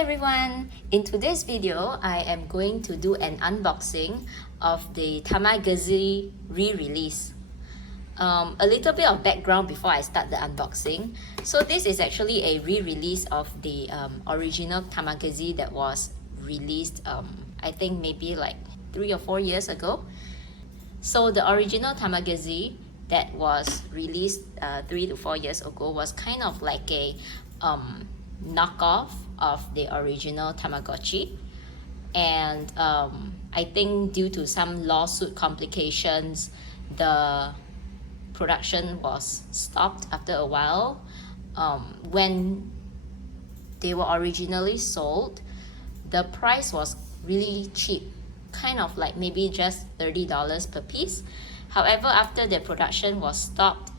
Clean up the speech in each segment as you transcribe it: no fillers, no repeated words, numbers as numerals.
everyone! In today's video, I am going to do an unboxing of the Tamagezi re-release. A little bit of background before I start the unboxing. So this is actually a re-release of the original Tamagezi that was released I think maybe like 3 or 4 years ago. So the original Tamagezi that was released 3 to 4 years ago was kind of like a knockoff of the original Tamagotchi, and I think due to some lawsuit complications, the production was stopped after a while. When they were originally sold, the price was really cheap, kind of like maybe just $30 per piece. However, after the production was stopped,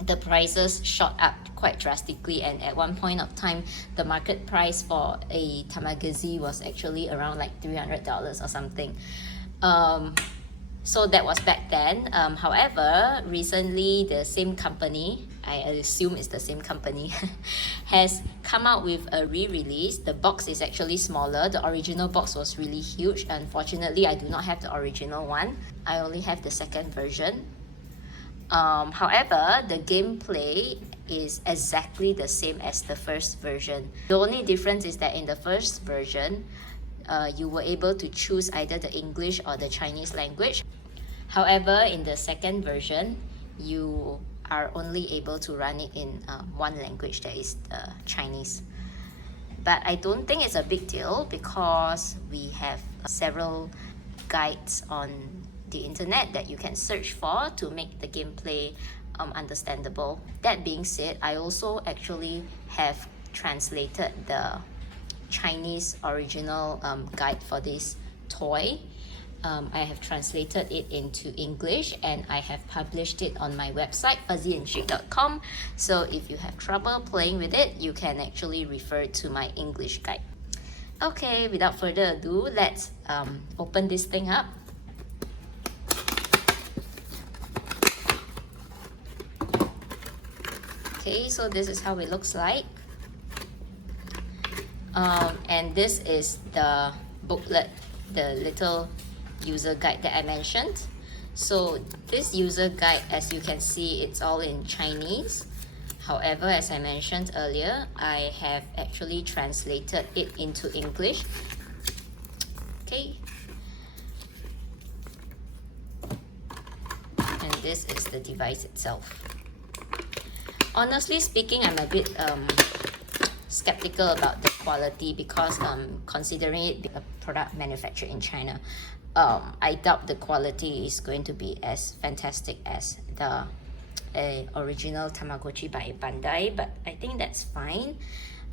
the prices shot up quite drastically, and at one point of time the market price for a Tamagezi was actually around like $300 or something. So that was back then. However, recently the same company, I assume it's the same company, has come out with a re-release. The box is actually smaller. The original box was really huge. Unfortunately, I do not have the original one. I only have the second version. However, the gameplay is exactly the same as the first version. The only difference is that in the first version, you were able to choose either the English or the Chinese language. However, in the second version, you are only able to run it in one language, that is Chinese. But I don't think it's a big deal because we have several guides on the internet that you can search for to make the gameplay understandable. That being said, I also actually have translated the Chinese original guide for this toy. I have translated it into English and I have published it on my website fuzzyandchic.com. So if you have trouble playing with it, you can actually refer to my English guide. Okay, without further ado, let's open this thing up. Okay, so this is how it looks like. And this is the booklet, the little user guide that I mentioned. So this user guide, as you can see, it's all in Chinese. However, as I mentioned earlier, I have actually translated it into English. Okay. And this is the device itself. Honestly speaking, I'm a bit skeptical about the quality because considering it being a product manufactured in China, I doubt the quality is going to be as fantastic as the original Tamagotchi by Bandai, but I think that's fine.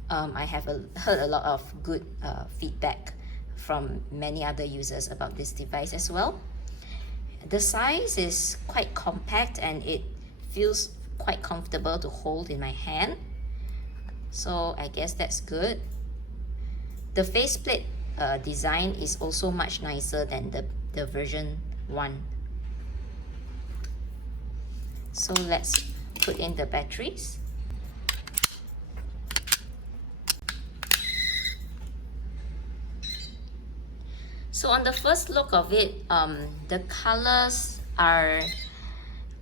I have heard a lot of good feedback from many other users about this device as well. The size is quite compact and it feels quite comfortable to hold in my hand, so I guess that's good. The faceplate design is also much nicer than the version 1. So let's put in the batteries. So on the first look of it, the colors are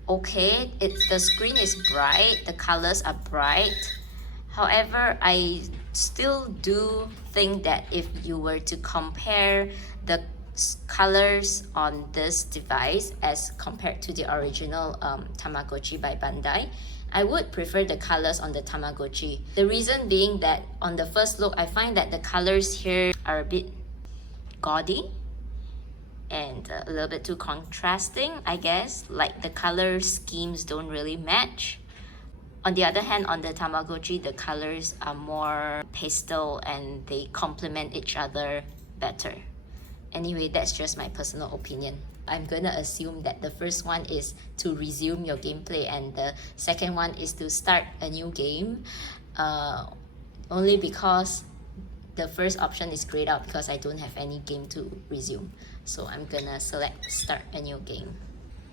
okay. The screen is bright, the colors are bright. However, I still do think that if you were to compare the colors on this device as compared to the original Tamagotchi by Bandai, I would prefer the colors on the Tamagotchi. The reason being that on the first look, I find that the colors here are a bit gaudy and a little bit too contrasting, I guess. Like the color schemes don't really match. On the other hand, on the Tamagotchi, the colors are more pastel and they complement each other better. Anyway, that's just my personal opinion. I'm gonna assume that the first one is to resume your gameplay and the second one is to start a new game, only because the first option is grayed out because I don't have any game to resume. So I'm gonna select start a new game,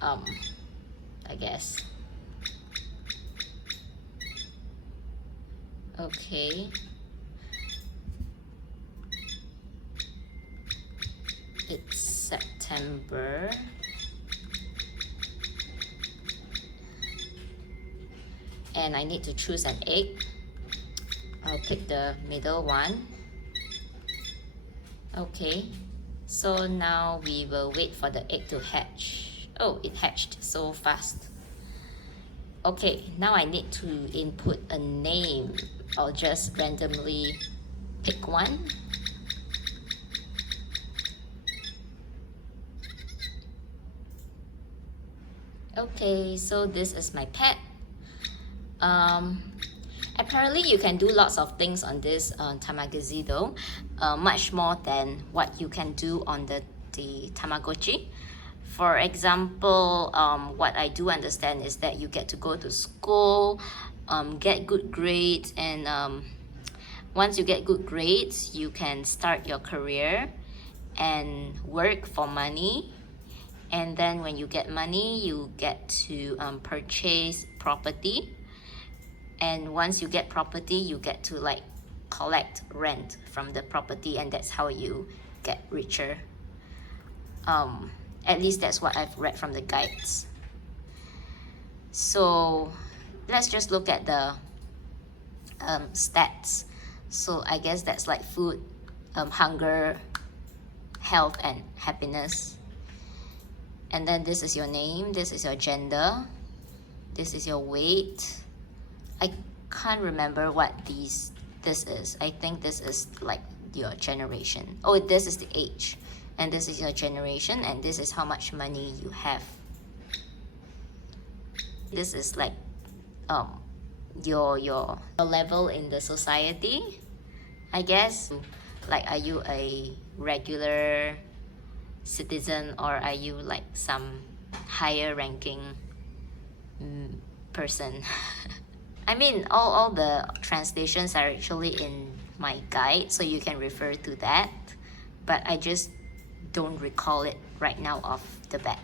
I guess. Okay, It's September. And I need to choose an egg. I'll pick the middle one. Okay, so now we will wait for the egg to hatch. Oh, it hatched so fast. Okay, now I need to input a name. I'll just randomly pick one. Okay, so this is my pet. Apparently you can do lots of things on this Tamagezi though, much more than what you can do on the Tamagotchi. For example, what I do understand is that you get to go to school, get good grades, and once you get good grades, you can start your career and work for money. And then when you get money, you get to purchase property. And once you get property, you get to like collect rent from the property, and that's how you get richer. At least that's what I've read from the guides. So let's just look at the stats. So I guess that's like food, hunger, health, and happiness. And then this is your name, this is your gender, this is your weight. I can't remember what this is. I think this is like your generation. Oh, this is the age, and this is your generation, and this is how much money you have. This is like your level in the society, I guess. Like, are you a regular citizen, or are you like some higher ranking person? I mean, all the translations are actually in my guide, so you can refer to that, but I just don't recall it right now off the bat.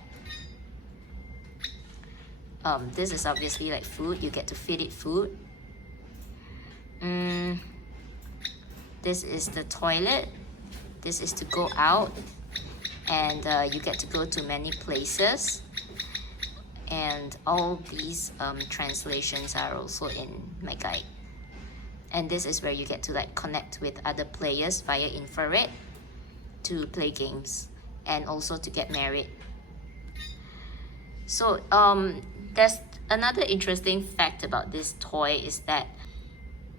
This is obviously like food. You get to feed it food. This is the toilet. This is to go out, and you get to go to many places. And all these translations are also in my guide. And this is where you get to like connect with other players via infrared to play games and also to get married. So there's another interesting fact about this toy is that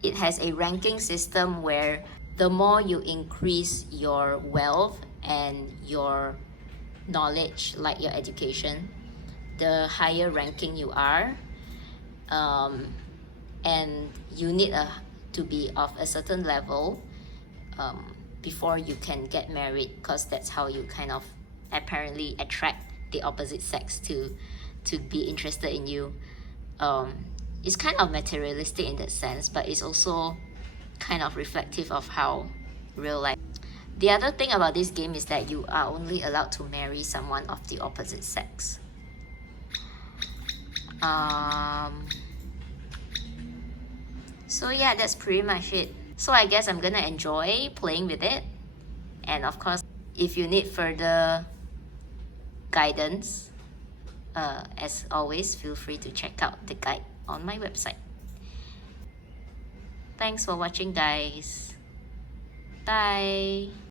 it has a ranking system where the more you increase your wealth and your knowledge, like your education, the higher ranking you are, and you need to be of a certain level before you can get married, because that's how you kind of apparently attract the opposite sex to be interested in you. It's kind of materialistic in that sense, but it's also kind of reflective of how real life. The other thing about this game is that you are only allowed to marry someone of the opposite sex. So yeah, that's pretty much it. So I guess I'm gonna enjoy playing with it, and of course, if you need further guidance, as always, feel free to check out the guide on my website. Thanks for watching, guys. Bye.